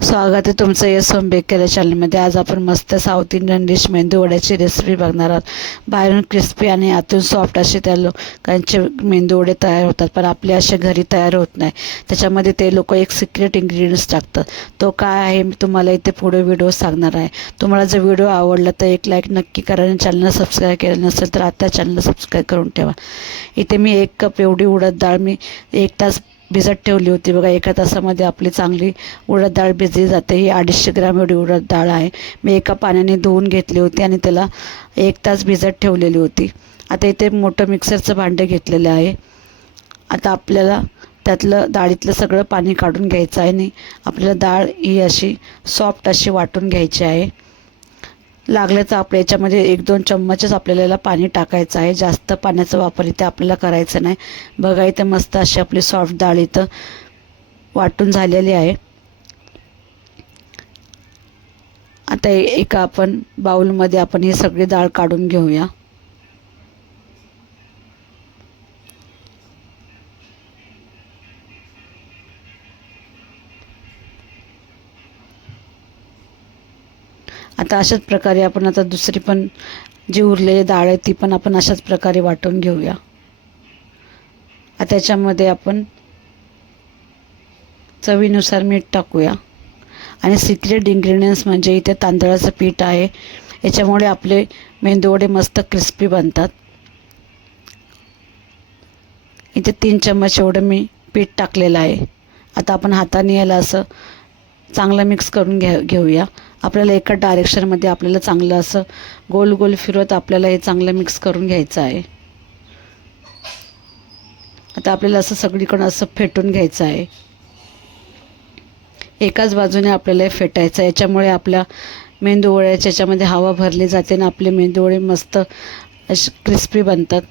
स्वागत आहे तुमचं यस होम बेक केल्या चॅनलमध्ये आज आपण मस्त साऊथ इंडियन डिश मेंदू वड्याची रेसिपी बघणार आहोत. बाहेरून क्रिस्पी आणि आतून सॉफ्ट असे त्या लोकांचे मेंदू वडे तयार होतात पण आपले असे घरी तयार होत नाही. त्याच्यामध्ये ते लोक एक सिक्रेट इंग्रेडियंट्स टाकतात. तो काय आहे मी तुम्हाला इथे पुढे व्हिडिओ सांगणार आहे. तुम्हाला जर व्हिडिओ आवडला तर एक लाईक नक्की करा आणि चॅनलला सबस्क्राईब केलं नसेल तर आता चॅनलला सबस्क्राईब करून ठेवा. इथे मी एक कप एवढी उडद डाळ मी एक तास भिजत ठेवली होती. बघा एका तासामध्ये आपली चांगली उडद डाळ भिजली जाते. ही अडीचशे ग्रॅम एवढी उडद डाळ आहे. मी एका पाण्याने धुवून घेतली होती आणि त्याला एक तास भिजत ठेवलेली होती. आता इथे मोठं मिक्सरचं भांडं घेतलेलं आहे. आता आपल्याला त्यातलं डाळीतलं सगळं पाणी काढून घ्यायचं आहे आणि आपल्याला डाळ ही अशी सॉफ्ट अशी वाटून घ्यायची आहे. लागलं तर आपल्या याच्यामध्ये एक दोन चम्मचच आपल्याला याला पाणी टाकायचं आहे. जास्त पाण्याचा वापर इथे आपल्याला करायचा नाही. बघा इथे मस्त अशी आपली सॉफ्ट डाळ इथं वाटून झालेली आहे. आता एका आपण बाऊलमध्ये आपण ही सगळी डाळ काढून घेऊया. आता अशाच प्रकारे आपण आता दुसरी पण जी उरलेली डाळ आहे ती पण आपण अशाच प्रकारे वाटून घेऊया. आता त्याच्यामध्ये आपण चवीनुसार मीठ टाकूया. आणि सिक्रेट इंग्रेडियंट्स म्हणजे इथे तांदळाचं पीठ आहे. याच्यामुळे आपले मेंदूवडे मस्त क्रिस्पी बनतात. इथे तीन चम्मच एवढं मी पीठ टाकलेलं आहे. आता आपण हाताने याला असं चांगला मिक्स करून घ्या घेऊया. आपल्याला एका डायरेक्शनमध्ये आपल्याला चांगलं असं गोल गोल फिरवत आपल्याला हे चांगलं मिक्स करून घ्यायचं आहे. आता आपल्याला असं सगळीकडं असं फेटून घ्यायचं आहे. एकाच बाजूने आपल्याला हे फेटायचं आहे. याच्यामुळे आपल्या मेंदूवळ्याच्या याच्यामध्ये हवा भरली जाते आणि आपले मेंदूवडे मस्त असे क्रिस्पी बनतात.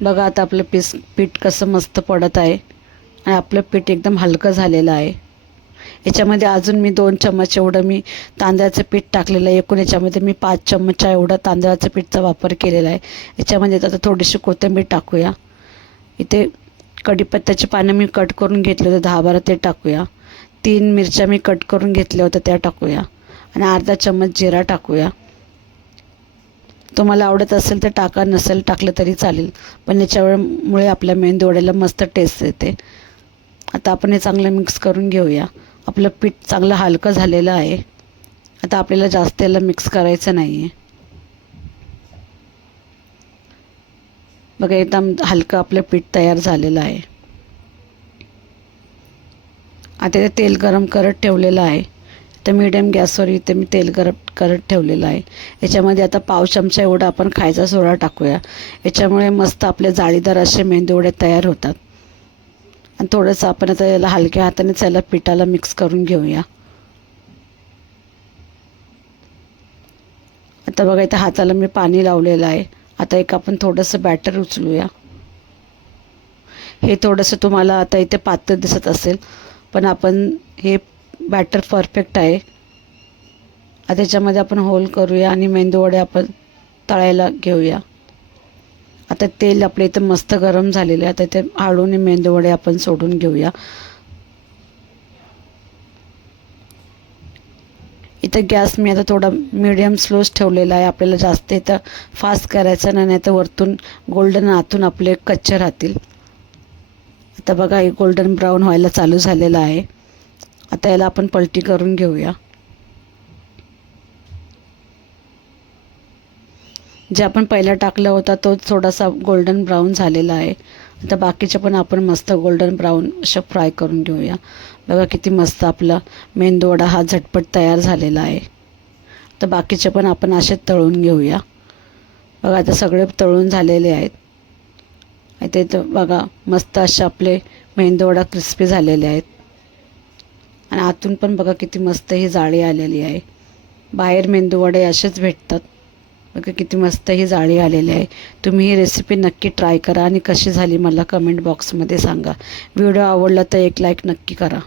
बघा आता आपलं पीस पीठ कसं मस्त पडत आहे. आणि आपलं पीठ एकदम हलकं झालेलं आहे. याच्यामध्ये अजून मी दोन चम्मच एवढं मी तांदळाचं पीठ टाकलेलं आहे. एकूण याच्यामध्ये मी पाच चम्मच एवढं तांदळाचं पीठचा वापर केलेला आहे. याच्यामध्ये आता थोडीशी कोथिंबीर टाकूया. इथे कढीपत्त्याची पानं मी कट करून घेतले होते दहा बारा ते टाकूया. तीन मिरच्या मी कट करून घेतल्या होत्या त्या टाकूया. आणि अर्धा चम्मच जिरा टाकूया. तुम्हाला आवडत असेल तर टाका नसेल टाकलं तरी चालेल. पण याच्यामुळे आपल्या मेंदू वड्याला मस्त टेस्ट येते. आता आपण हे चांगलं मिक्स करून घेऊया. आपलं पीठ चांगलं हलकं झालेलं आहे. आता आपल्याला जास्त याला मिक्स करायचं नाही आहे बघा एकदम हलकं आपलं पीठ तयार झालेलं आहे. आता ते तेल गरम करत ठेवलेलं आहे. तर मिडियम गॅसवर इथे मी तेल गरम करत ठेवलेलं आहे. याच्यामध्ये आता पाव चमचा एवढा आपण खायचा सोडा टाकूया. याच्यामुळे मस्त आपले जाळीदार असे मेंदूवडे तयार होतात. आणि थोडंसं आपण आता याला हलक्या हातानेच त्याला पिठाला मिक्स करून घेऊया. आता बघा इथं हाताला मी पाणी लावलेलं आहे. आता एक आपण थोडंसं बॅटर उचलूया. हे थोडंसं तुम्हाला आता इथे पातळ दिसत असेल पण आपण हे बॅटर परफेक्ट आहे. त्याच्यामध्ये आपण होल करूया आणि मेंदूवडे आपण तळायला घेऊया. आता तेल आपल्या इथं मस्त गरम झालेलं आहे. आता ते आळूने मेंदूवडे आपण सोडून घेऊया. इथं गॅस मी आता थोडा मिडियम स्लोच ठेवलेला आहे. आपल्याला जास्त इथं फास्ट करायचं नाही नाही तर वरतून गोल्डन आतून आपले कच्चे राहतील. आता बघा हे गोल्डन ब्राऊन व्हायला चालू झालेलं आहे. आता याला आपण पलटी करून घेऊया. जे आपण पहिला टाकला होता तो थोडासा गोल्डन ब्राऊन झालेला आहे. आता बाकीचे पण आपण मस्त गोल्डन ब्राऊन असं फ्राय करून घेऊया. बघा किती मस्त आपला मेंदूवडा हा झटपट तयार झालेला आहे. तर बाकीचे पण आपण असे तळून घेऊया. बघा आता सगळे तळून झालेले आहेत. ते तर बघा मस्त असे आपले मेंदूवडा क्रिस्पी झालेले आहेत. आणि आतून पण बघा किती मस्त ही जाळी आलेली आहे. बाहेर मेंदूवडे असेच भेटतात. बघा किती मस्त ही जाळी आलेली आहे. तुम्ही ही रेसिपी नक्की ट्राय करा आणि कशी झाली मला कमेंट बॉक्समध्ये सांगा. व्हिडिओ आवडला तर एक लाईक नक्की करा.